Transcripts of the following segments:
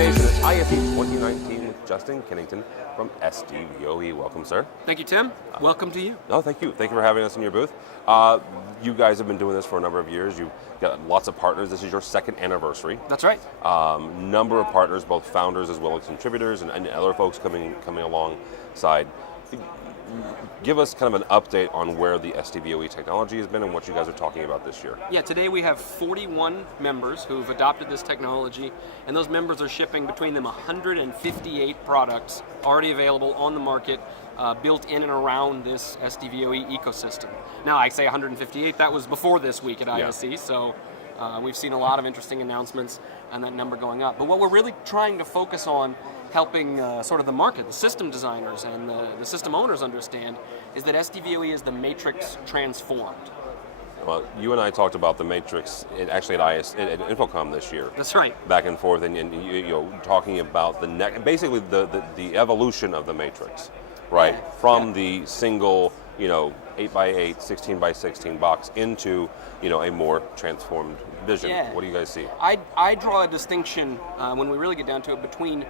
AVNation, it's ISE 2019 with Justin Kennington from SDVoE. Welcome, sir. Thank you, Tim. Welcome to you. No, thank you. Thank you for having us in your booth. You guys have been doing this for a number of years. You've got lots of partners. This is your second anniversary. That's right. Number of partners, both founders as well as contributors and other folks coming alongside. Give us kind of an update on where the SDVoE technology has been and what you guys are talking about this year. Yeah, today we have 41 members who've adopted this technology, and those members are shipping between them 158 products already available on the market, built in and around this SDVoE ecosystem. Now, I say 158, that was before this week at ISE, so we've seen a lot of interesting announcements and that number going up. But what we're really trying to focus on, helping sort of the market, the system designers and the system owners understand, is that SDVoE is the matrix transformed. Well, you and I talked about the matrix actually at ISE, at Infocom this year. That's right. Back and forth, and you know, talking about basically the evolution of the matrix, right? Yeah. From the single, 8x8, 16x16 box into, a more transformed vision. Yeah. What do you guys see? I draw a distinction when we really get down to it between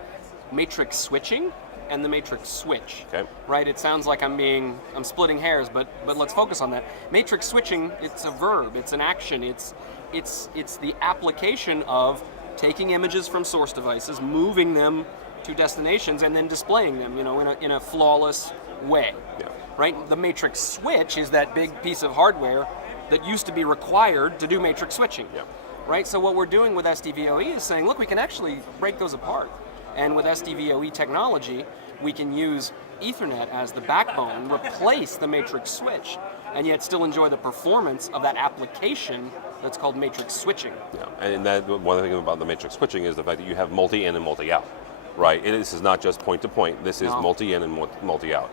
matrix switching and the matrix switch. Okay. Right? It sounds like I'm splitting hairs, but let's focus on that. Matrix switching, it's a verb, it's an action, it's the application of taking images from source devices, moving them to destinations, and then displaying them, in a flawless way. Yeah. Right? The matrix switch is that big piece of hardware that used to be required to do matrix switching. Yeah. Right? So what we're doing with SDVoE is saying, look, we can actually break those apart. And with SDVoE technology, we can use Ethernet as the backbone, replace the matrix switch, and yet still enjoy the performance of that application that's called matrix switching. Yeah. And that one of the things about the matrix switching is the fact that you have multi-in and multi-out, right? This is not just point-to-point. This is multi-in and multi-out.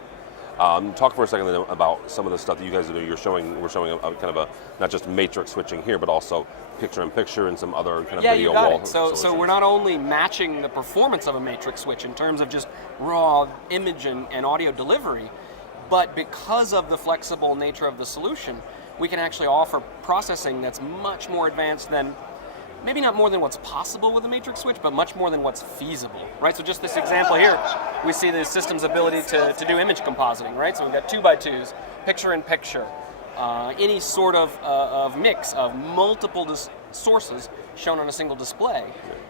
Talk for a second about some of the stuff that you guys do. We're showing a kind of a, not just matrix switching here, but also picture-in-picture and some other kind of video wall solutions. So we're not only matching the performance of a matrix switch in terms of just raw image and audio delivery, but because of the flexible nature of the solution, we can actually offer processing that's much more advanced than, maybe not more than what's possible with a matrix switch, but much more than what's feasible, right? So just this example here, we see the system's ability to do image compositing, right? So we've got 2x2s, picture-in-picture, any sort of mix of multiple sources shown on a single display,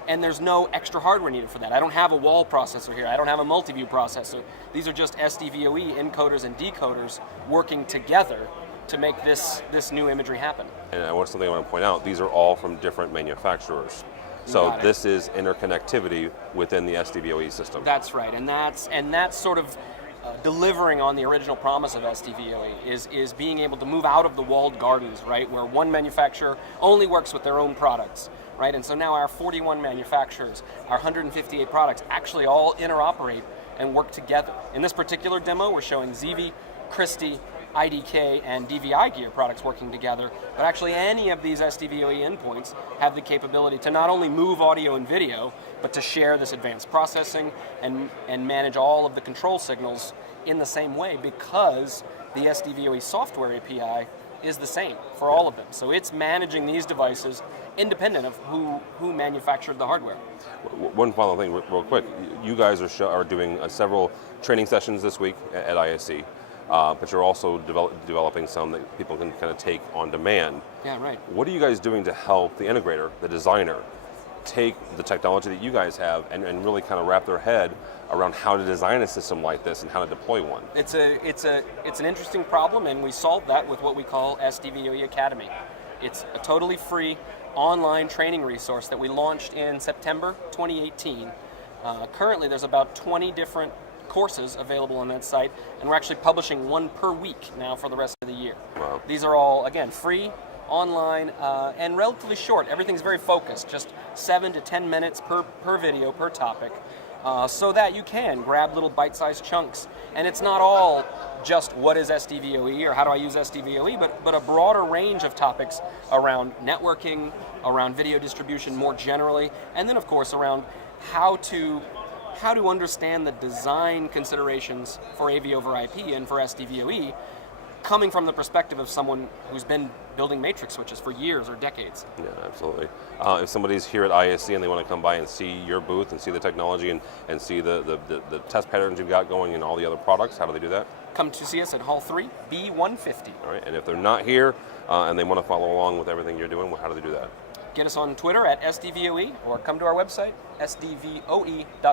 and there's no extra hardware needed for that. I don't have a wall processor here. I don't have a multi-view processor. These are just SDVoE encoders and decoders working together to make this new imagery happen. And something I want to point out, these are all from different manufacturers. So this is interconnectivity within the SDVoE system. That's right, and that's sort of delivering on the original promise of SDVoE, is being able to move out of the walled gardens, right, where one manufacturer only works with their own products, right? And so now our 41 manufacturers, our 158 products actually all interoperate and work together. In this particular demo, we're showing ZV, Christie, IDK, and DVI gear products working together, but actually any of these SDVoE endpoints have the capability to not only move audio and video, but to share this advanced processing and manage all of the control signals in the same way, because the SDVoE software API is the same for all of them. So it's managing these devices independent of who manufactured the hardware. One final thing real quick, you guys are doing several training sessions this week at ISE. But you're also developing some that people can kind of take on demand. Yeah, right. What are you guys doing to help the integrator, the designer, take the technology that you guys have and really kind of wrap their head around how to design a system like this and how to deploy one? It's an interesting problem, and we solve that with what we call SDVoE Academy. It's a totally free online training resource that we launched in September 2018. Currently, there's about 20 different courses available on that site, and we're actually publishing one per week now for the rest of the year. Wow. These are all, again, free, online, and relatively short. Everything's very focused, just 7 to 10 minutes per video, per topic, so that you can grab little bite-sized chunks. And it's not all just what is SDVoE or how do I use SDVoE, but a broader range of topics around networking, around video distribution more generally, and then of course around how to understand the design considerations for AV over IP and for SDVoE, coming from the perspective of someone who's been building matrix switches for years or decades. Yeah, absolutely. If somebody's here at ISE and they want to come by and see your booth and see the technology and see the test patterns you've got going and all the other products, how do they do that? Come to see us at Hall 3, B150. All right, and if they're not here and they want to follow along with everything you're doing, how do they do that? Get us on Twitter at SDVoE or come to our website, sdvoe.org.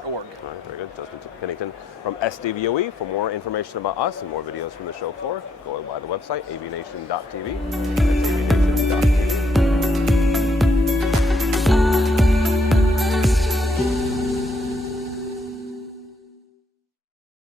All right, very good. Justin Kennington from SDVoE. For more information about us and more videos from the show floor, go by the website, avnation.tv. That's avnation.tv.